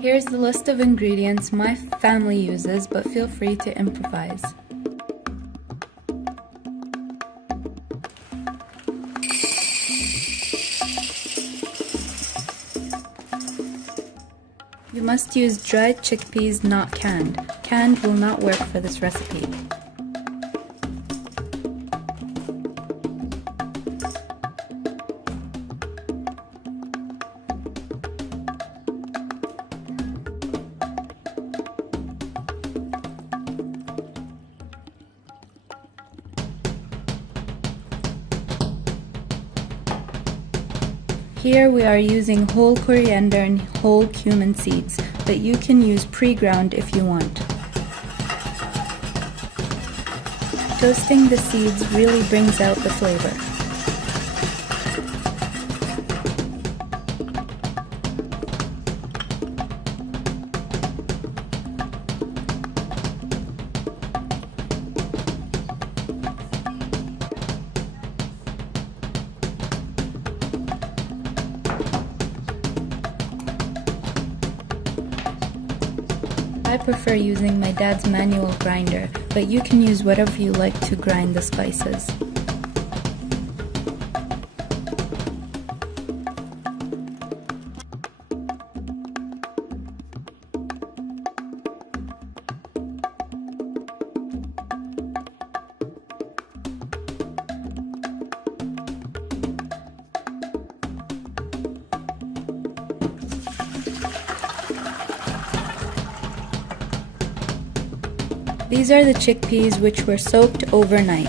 Here's the list of ingredients my family uses, but feel free to improvise. You must use dried chickpeas, not canned. Canned will not work for this recipe. Here we are using whole coriander and whole cumin seeds, but you can use pre-ground if you want. Toasting the seeds really brings out the flavor. I prefer using my dad's manual grinder, but you can use whatever you like to grind the spices. These are the chickpeas which were soaked overnight.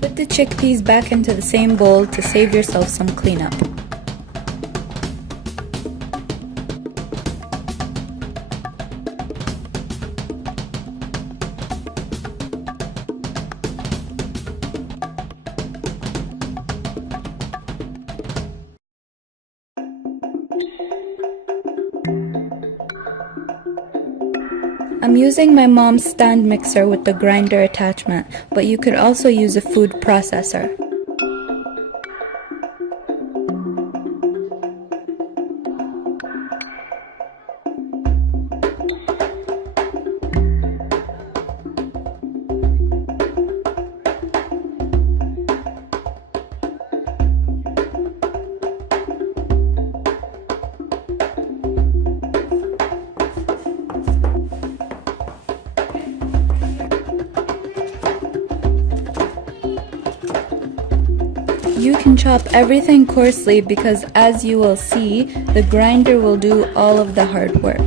Put the chickpeas back into the same bowl to save yourself some cleanup. I'm using my mom's stand mixer with the grinder attachment, but you could also use a food processor. You can chop everything coarsely because, as you will see, the grinder will do all of the hard work.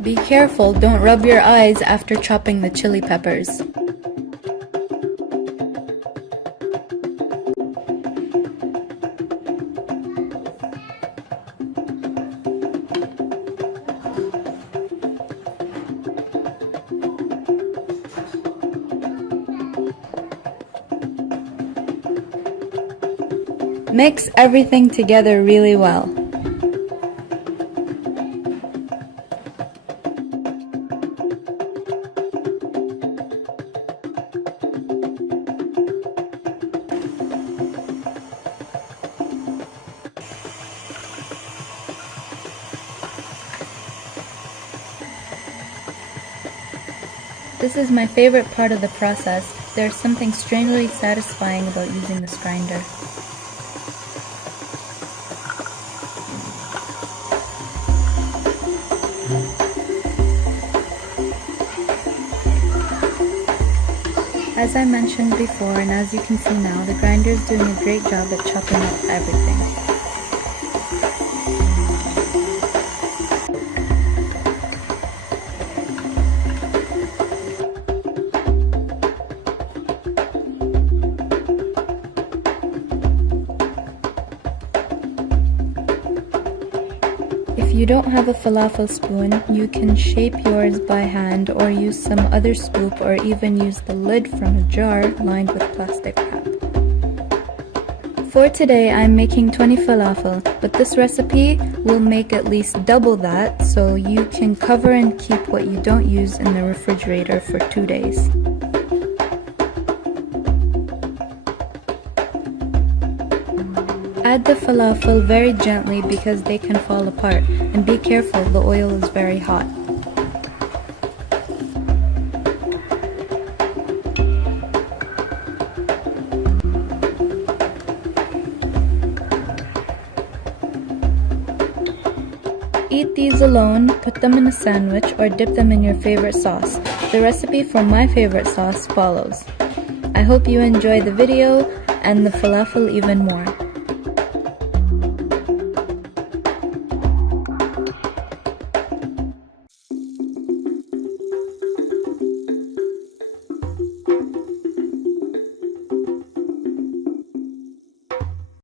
Be careful, don't rub your eyes after chopping the chili peppers. Mix everything together really well. This is my favorite part of the process. There's something strangely satisfying about using this grinder. As I mentioned before, and as you can see now, the grinder is doing a great job at chopping up everything. If you don't have a falafel spoon, you can shape yours by hand or use some other scoop, or even use the lid from a jar lined with plastic wrap. For today, I'm making 20 falafel, but this recipe will make at least double that, so you can cover and keep what you don't use in the refrigerator for 2 days. Add the falafel very gently because they can fall apart, and be careful, the oil is very hot. Eat these alone, put them in a sandwich, or dip them in your favorite sauce. The recipe for my favorite sauce follows. I hope you enjoy the video and the falafel even more.